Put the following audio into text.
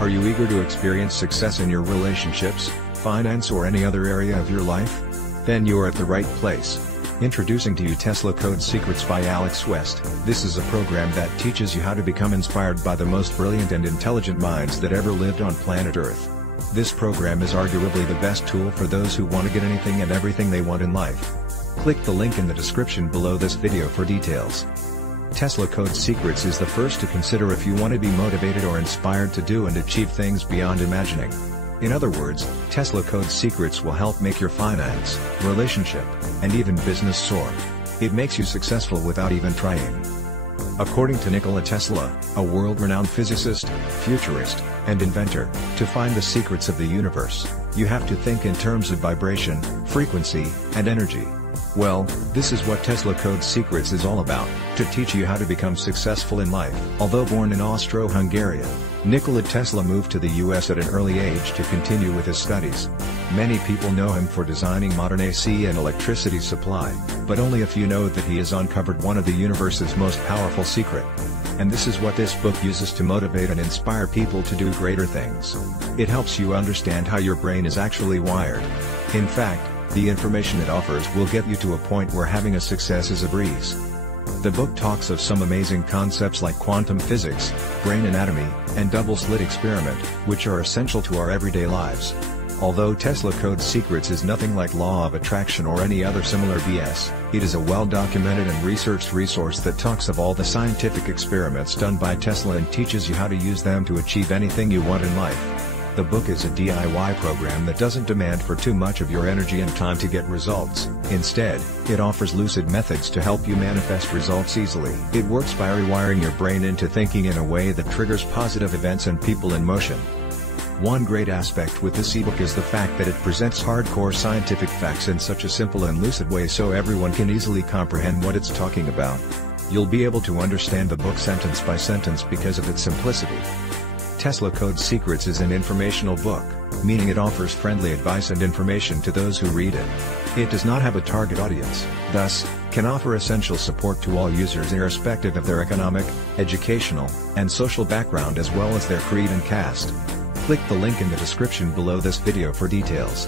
Are you eager to experience success in your relationships, finance or any other area of your life? Then you are at the right place. Introducing to you Tesla Code Secrets by Alex West. This is a program that teaches you how to become inspired by the most brilliant and intelligent minds that ever lived on planet Earth. This program is arguably the best tool for those who want to get anything and everything they want in life. Click the link in the description below this video for details. Tesla Code Secrets is the first to consider if you want to be motivated or inspired to do and achieve things beyond imagining. In other words, Tesla Code Secrets will help make your finance, relationship, and even business soar. It makes you successful without even trying. According to Nikola Tesla, a world-renowned physicist, futurist, and inventor, to find the secrets of the universe, you have to think in terms of vibration, frequency, and energy. Well, this is what Tesla Code Secrets is all about, to teach you how to become successful in life. Although born in Austro-Hungarian, Nikola Tesla moved to the US at an early age to continue with his studies. Many people know him for designing modern AC and electricity supply, but only a few know that he has uncovered one of the universe's most powerful secrets. And this is what this book uses to motivate and inspire people to do greater things. It helps you understand how your brain is actually wired. In fact, the information it offers will get you to a point where having a success is a breeze. The book talks of some amazing concepts like quantum physics, brain anatomy, and double-slit experiment, which are essential to our everyday lives. Although Tesla Code Secrets is nothing like law of attraction or any other similar BS, it is a well-documented and researched resource that talks of all the scientific experiments done by Tesla and teaches you how to use them to achieve anything you want in life. The book is a DIY program that doesn't demand for too much of your energy and time to get results. Instead, it offers lucid methods to help you manifest results easily. It works by rewiring your brain into thinking in a way that triggers positive events and people in motion. One great aspect with this ebook is the fact that it presents hardcore scientific facts in such a simple and lucid way so everyone can easily comprehend what it's talking about. You'll be able to understand the book sentence by sentence because of its simplicity. Tesla Code Secrets is an informational book, meaning it offers friendly advice and information to those who read it. It does not have a target audience, thus, can offer essential support to all users irrespective of their economic, educational, and social background as well as their creed and caste. Click the link in the description below this video for details.